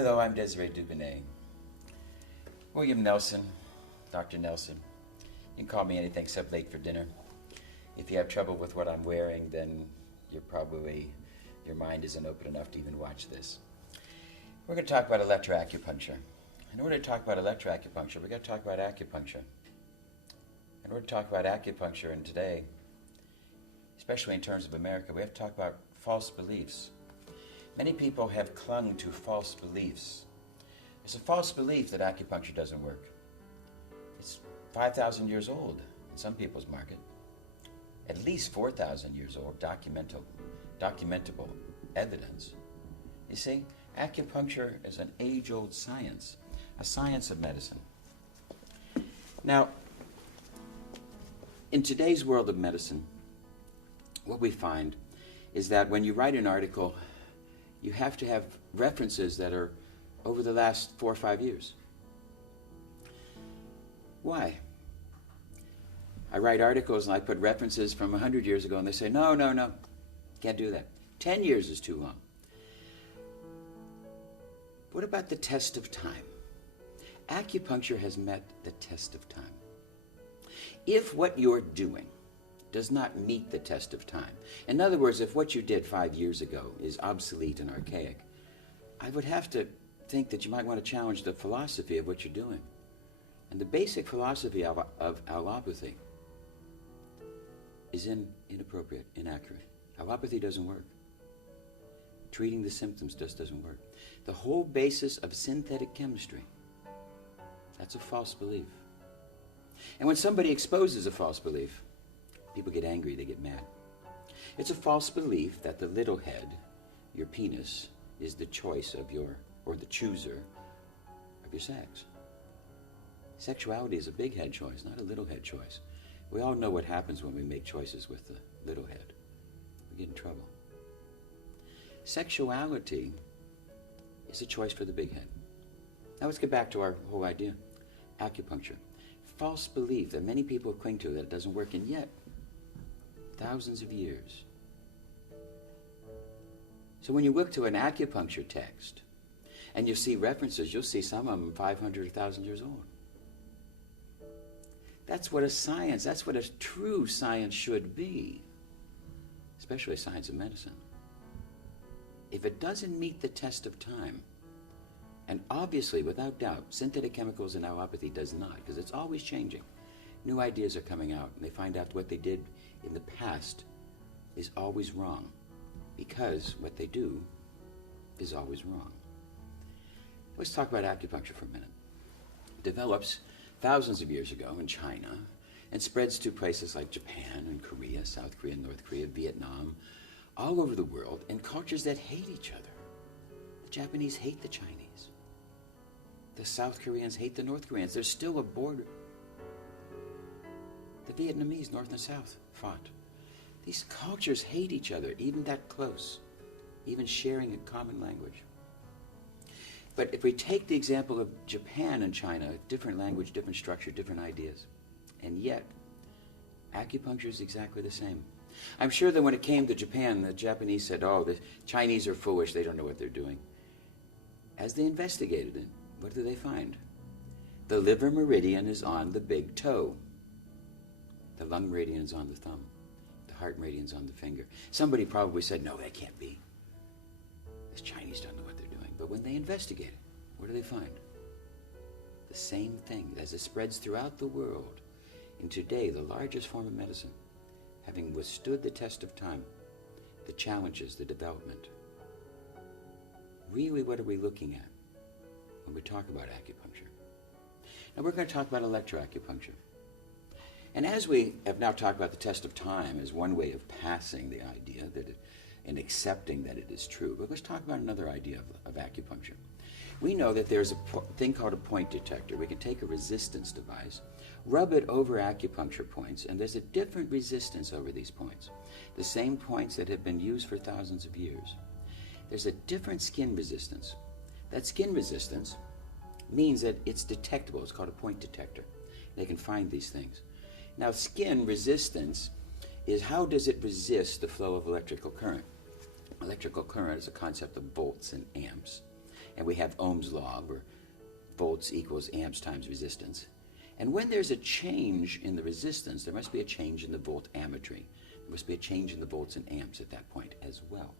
Hello, I'm Desiree Dubonnet. William Nelson, Dr. Nelson. You can call me anything except late for dinner. If you have trouble with what I'm wearing, then your mind isn't open enough to even watch this. We're going to talk about electroacupuncture. In order to talk about electroacupuncture, we've got to talk about acupuncture. In order to talk about acupuncture, and today, especially in terms of America, we have to talk about false beliefs. Many people have clung to false beliefs. It's a false belief that acupuncture doesn't work. It's 5,000 years old in some people's market. At least 4,000 years old, documentable evidence. You see, acupuncture is an age-old science, a science of medicine. Now, in today's world of medicine, what we find is that when you write an article, you have to have references that are over the last 4 or 5 years. Why? I write articles and I put references from 100 years ago and they say, no, can't do that. 10 years is too long. What about the test of time? Acupuncture has met the test of time. If what you're doing does not meet the test of time, in other words, if what you did 5 years ago is obsolete and archaic, I would have to think that you might want to challenge the philosophy of what you're doing. And the basic philosophy of allopathy is inappropriate, inaccurate. Allopathy doesn't work. Treating the symptoms just doesn't work. The whole basis of synthetic chemistry, that's a false belief. And when somebody exposes a false belief, people get angry, they get mad. It's a false belief that the little head, your penis, is the choice of or the chooser of your sex. Sexuality is a big head choice, not a little head choice. We all know what happens when we make choices with the little head. We get in trouble. Sexuality is a choice for the big head. Now let's get back to our whole idea. Acupuncture. False belief that many people cling to that it doesn't work, and yet, thousands of years. So when you look to an acupuncture text, and you see references, you'll see some of them 500 or 1,000 years old. That's what a true science should be, especially a science of medicine. If it doesn't meet the test of time, and obviously, without doubt, synthetic chemicals and allopathy does not, because it's always changing. New ideas are coming out, and they find out what they did in the past is always wrong, because what they do is always wrong. Let's talk about acupuncture for a minute. It develops thousands of years ago in China and spreads to places like Japan and Korea, South Korea, North Korea, Vietnam, all over the world, in cultures that hate each other. The Japanese hate the Chinese. The South Koreans hate the North Koreans. There's still a border. The Vietnamese, North and South, fought. These cultures hate each other, even that close, even sharing a common language. But if we take the example of Japan and China, different language, different structure, different ideas, and yet, acupuncture is exactly the same. I'm sure that when it came to Japan, the Japanese said, oh, the Chinese are foolish, they don't know what they're doing. As they investigated it, what do they find? The liver meridian is on the big toe. The lung meridian is on the thumb. The heart meridian is on the finger. Somebody probably said, no, that can't be. The Chinese don't know what they're doing. But when they investigate it, what do they find? The same thing as it spreads throughout the world. And today, the largest form of medicine, having withstood the test of time, the challenges, the development. Really, what are we looking at when we talk about acupuncture? Now, we're going to talk about electroacupuncture. And as we have now talked about the test of time as one way of passing the idea and accepting that it is true, but let's talk about another idea of acupuncture. We know that there's a thing called a point detector. We can take a resistance device, rub it over acupuncture points, and there's a different resistance over these points. The same points that have been used for thousands of years. There's a different skin resistance. That skin resistance means that it's detectable. It's called a point detector. They can find these things. Now, skin resistance is how does it resist the flow of electrical current? Electrical current is a concept of volts and amps. And we have Ohm's law, where volts equals amps times resistance. And when there's a change in the resistance, there must be a change in the voltammetry. There must be a change in the volts and amps at that point as well.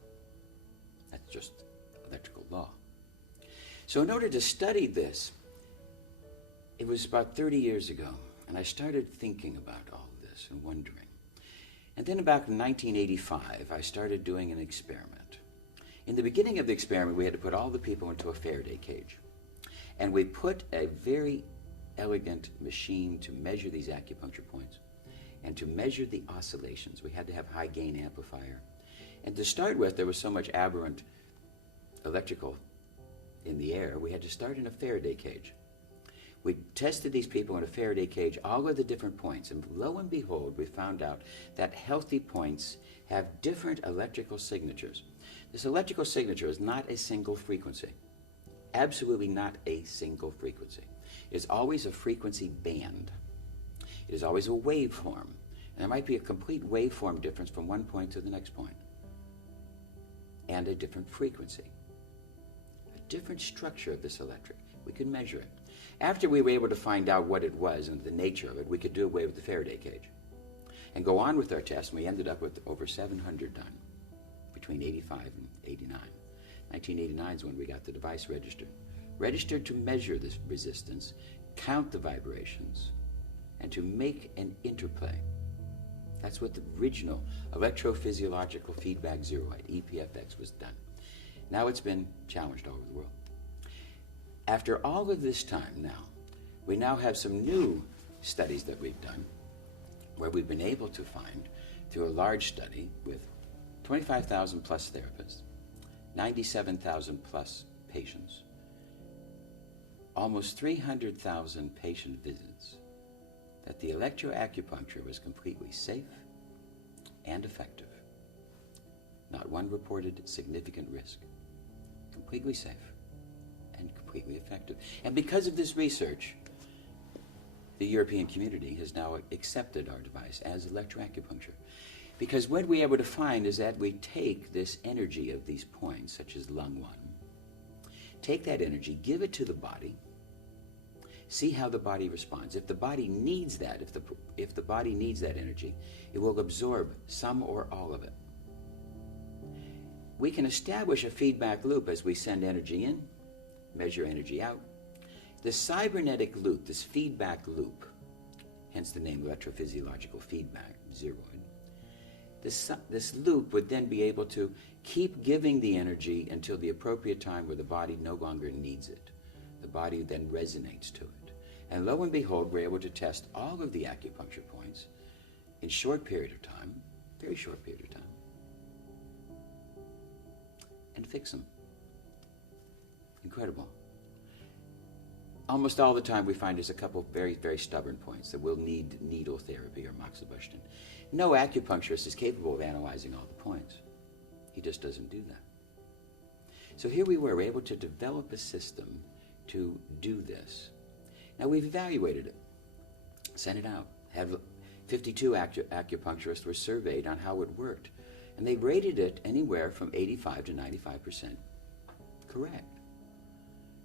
That's just electrical law. So in order to study this, it was about 30 years ago, and I started thinking about all of this and wondering. And then about in 1985, I started doing an experiment. In the beginning of the experiment, we had to put all the people into a Faraday cage. And we put a very elegant machine to measure these acupuncture points and to measure the oscillations. We had to have high gain amplifier. And to start with, there was so much aberrant electrical in the air, we had to start in a Faraday cage. We tested these people in a Faraday cage, all of the different points, and lo and behold, we found out that healthy points have different electrical signatures. This electrical signature is not a single frequency. Absolutely not a single frequency. It is always a frequency band. It is always a waveform. And there might be a complete waveform difference from one point to the next point. And a different frequency. A different structure of this electric. We could measure it. After we were able to find out what it was and the nature of it, we could do away with the Faraday cage and go on with our tests, and we ended up with over 700 done between 85 and 89. 1989 is when we got the device registered. Registered to measure this resistance, count the vibrations, and to make an interplay. That's what the original electrophysiological feedback zeroid, EPFX, was done. Now it's been challenged all over the world. After all of this time now, we now have some new studies that we've done where we've been able to find, through a large study with 25,000 plus therapists, 97,000 plus patients, almost 300,000 patient visits, that the electroacupuncture was completely safe and effective. Not one reported significant risk. Completely safe and completely effective. And because of this research, the European community has now accepted our device as electroacupuncture. Because what we're able to find is that we take this energy of these points, such as lung 1, take that energy, give it to the body, see how the body responds. If the body needs that, if the body needs that energy, it will absorb some or all of it. We can establish a feedback loop as we send energy in, measure energy out. The cybernetic loop, this feedback loop, hence the name electrophysiological feedback, zeroid, this loop would then be able to keep giving the energy until the appropriate time where the body no longer needs it. The body then resonates to it. And lo and behold, we're able to test all of the acupuncture points in short period of time, very short period of time, and fix them. Incredible. Almost all the time we find there's a couple very, very stubborn points that will need needle therapy or moxibustion. No acupuncturist is capable of analyzing all the points. He just doesn't do that. So here we were able to develop a system to do this. Now we've evaluated it, sent it out, had 52 acupuncturists were surveyed on how it worked, and they rated it anywhere from 85 to 95% correct.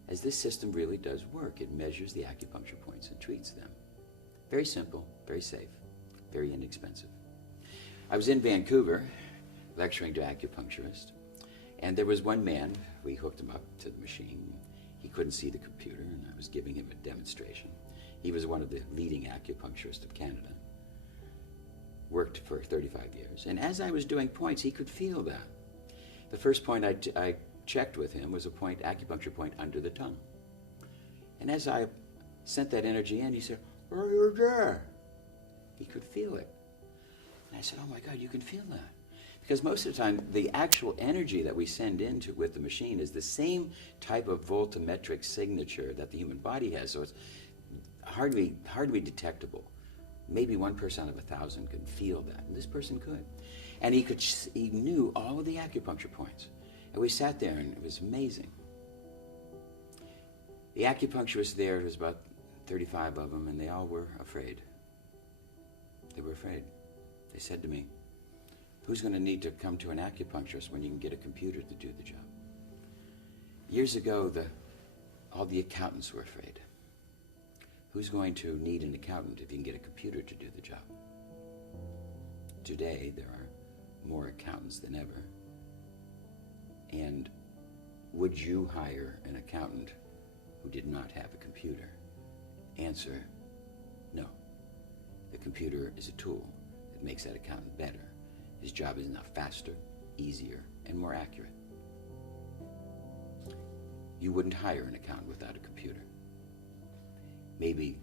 As this system really does work, it measures the acupuncture points and treats them. Very simple, very safe, very inexpensive. I was in Vancouver lecturing to acupuncturists, and there was one man, we hooked him up to the machine. He couldn't see the computer, and I was giving him a demonstration. He was one of the leading acupuncturists of Canada. Worked for 35 years. And as I was doing points, he could feel that. The first point I checked with him was a point, acupuncture point under the tongue. And as I sent that energy in, he said, "Oh, you're there." He could feel it. And I said, "Oh my God, you can feel that." Because most of the time, the actual energy that we send into with the machine is the same type of voltammetric signature that the human body has, so it's hardly detectable. Maybe 1% of 1,000 can feel that, and this person could. And he knew all of the acupuncture points. And we sat there, and it was amazing. The acupuncturists there, there was about 35 of them, and they all were afraid. They were afraid. They said to me, "Who's going to need to come to an acupuncturist when you can get a computer to do the job?" Years ago, all the accountants were afraid. Who's going to need an accountant if you can get a computer to do the job? Today, there are more accountants than ever. And would you hire an accountant who did not have a computer? Answer, no. The computer is a tool that makes that accountant better. His job is now faster, easier, and more accurate. You wouldn't hire an accountant without a computer. Maybe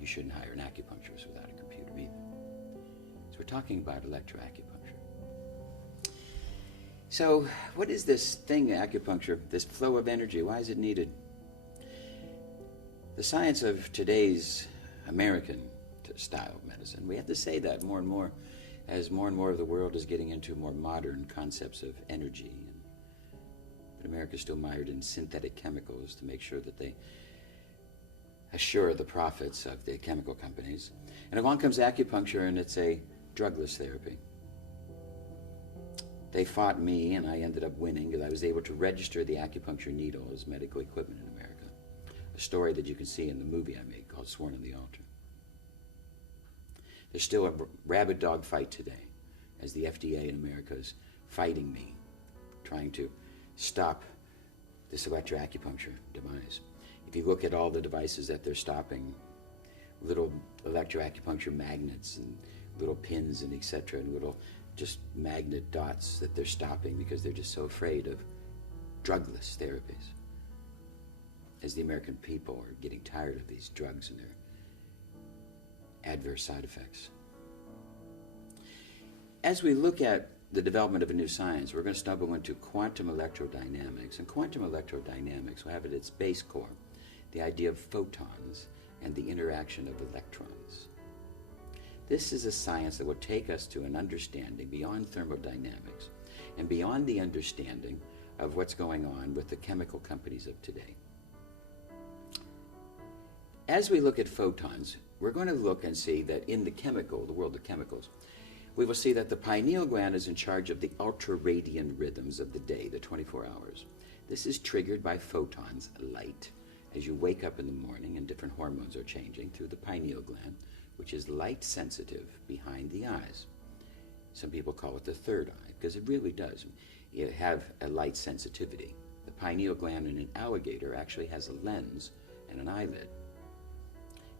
you shouldn't hire an acupuncturist without a computer either. So we're talking about electroacupuncture. So what is this thing, acupuncture, this flow of energy? Why is it needed? The science of today's American style of medicine, we have to say that more and more as more and more of the world is getting into more modern concepts of energy. But America's still mired in synthetic chemicals to make sure that they assure the profits of the chemical companies. And along comes acupuncture, and it's a drugless therapy. They fought me, and I ended up winning because I was able to register the acupuncture needle as medical equipment in America. A story that you can see in the movie I made called Sworn on the Altar. There's still a rabid dog fight today as the FDA in America is fighting me, trying to stop this electroacupuncture demise. If you look at all the devices that they're stopping, little electroacupuncture magnets and little pins and etc., and little just magnet dots that they're stopping because they're just so afraid of drugless therapies. As the American people are getting tired of these drugs and their adverse side effects. As we look at the development of a new science, we're going to stumble into quantum electrodynamics. And quantum electrodynamics will have at its base core the idea of photons and the interaction of electrons. This is a science that will take us to an understanding beyond thermodynamics and beyond the understanding of what's going on with the chemical companies of today. As we look at photons, we're going to look and see that in the world of chemicals, we will see that the pineal gland is in charge of the ultraradian rhythms of the day, the 24 hours. This is triggered by photons, light, as you wake up in the morning and different hormones are changing through the pineal gland, which is light sensitive behind the eyes. Some people call it the third eye because it really does. You have a light sensitivity. The pineal gland in an alligator actually has a lens and an eyelid.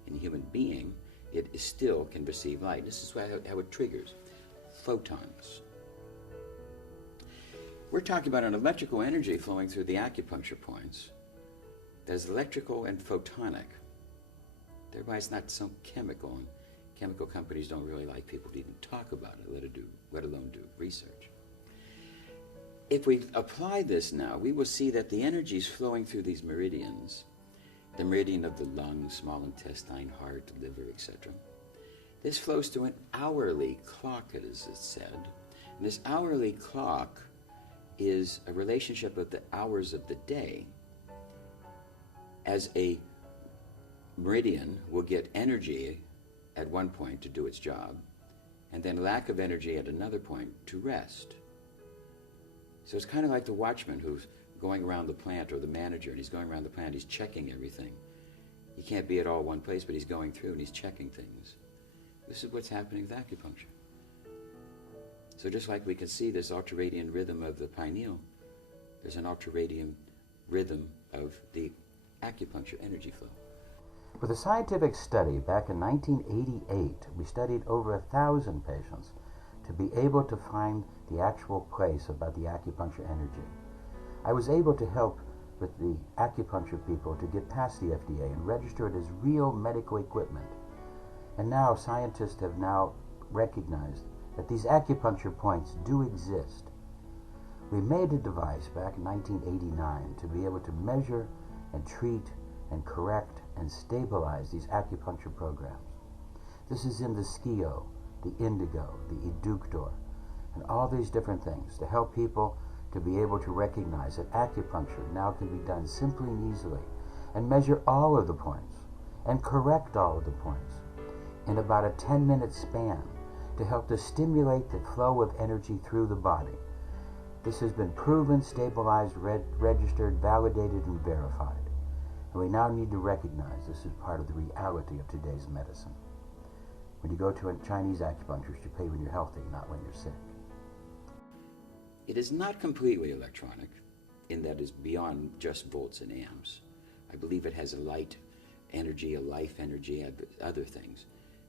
In a human being, it still can receive light. This is how it triggers photons. We're talking about an electrical energy flowing through the acupuncture points that's electrical and photonic. Thereby it's not so chemical, and chemical companies don't really like people to even talk about it, let alone do research. If we apply this now, we will see that the energy is flowing through these meridians, the meridian of the lung, small intestine, heart, liver, etc. This flows through an hourly clock, as it's said. And this hourly clock is a relationship of the hours of the day. As a meridian will get energy at one point to do its job, and then lack of energy at another point to rest. So it's kind of like the watchman who's going around the plant, or the manager, and he's going around the plant, he's checking everything. He can't be at all one place, but he's going through and he's checking things. This is what's happening with acupuncture. So just like we can see this ultraradian rhythm of the pineal, there's an ultraradian rhythm of the acupuncture energy flow. With a scientific study back in 1988, we studied over 1,000 patients to be able to find the actual place about the acupuncture energy. I was able to help with the acupuncture people to get past the FDA and register it as real medical equipment. And now scientists have now recognized that these acupuncture points do exist. We made a device back in 1989 to be able to measure and treat and correct and stabilize these acupuncture programs. This is in the Schio, the Indigo, the Eductor, and all these different things to help people to be able to recognize that acupuncture now can be done simply and easily and measure all of the points and correct all of the points in about a 10-minute span to help to stimulate the flow of energy through the body, This has been proven, stabilized, registered, validated, and verified. And we now need to recognize this is part of the reality of today's medicine. When you go to a Chinese acupuncturist, you pay when you're healthy, not when you're sick. It is not completely electronic, in that it's beyond just volts and amps. I believe it has a light energy, a life energy, other things.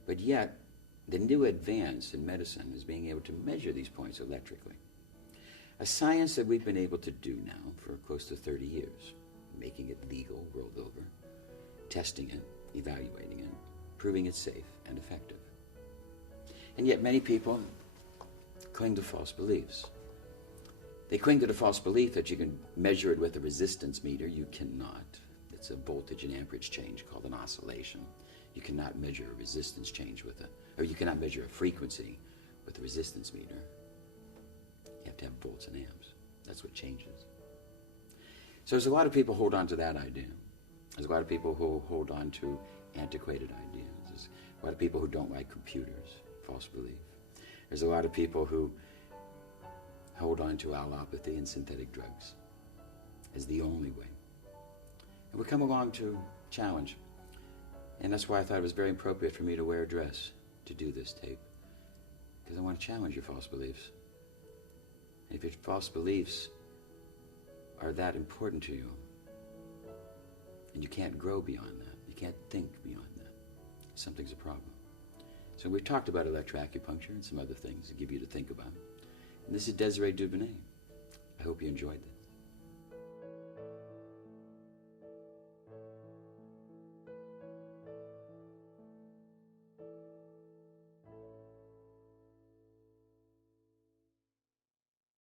But yet, the new advance in medicine is being able to measure these points electrically. A science that we've been able to do now for close to 30 years, making it legal world over, testing it, evaluating it, proving it safe and effective. And yet many people cling to false beliefs. They cling to the false belief that you can measure it with a resistance meter. You cannot. It's a voltage and amperage change called an oscillation. You cannot measure a resistance change with it, or you cannot measure a frequency with a resistance meter. You have to have volts and amps. That's what changes. So there's a lot of people who hold on to that idea. There's a lot of people who hold on to antiquated ideas. There's a lot of people who don't like computers, false belief. There's a lot of people who hold on to allopathy and synthetic drugs as the only way. And we come along to challenge. And that's why I thought it was very appropriate for me to wear a dress to do this tape. Because I want to challenge your false beliefs. And if your false beliefs are that important to you, and you can't grow beyond that, you can't think beyond that, something's a problem. So we've talked about electroacupuncture and some other things to give you to think about. And this is Desiree Dubonnet. I hope you enjoyed this.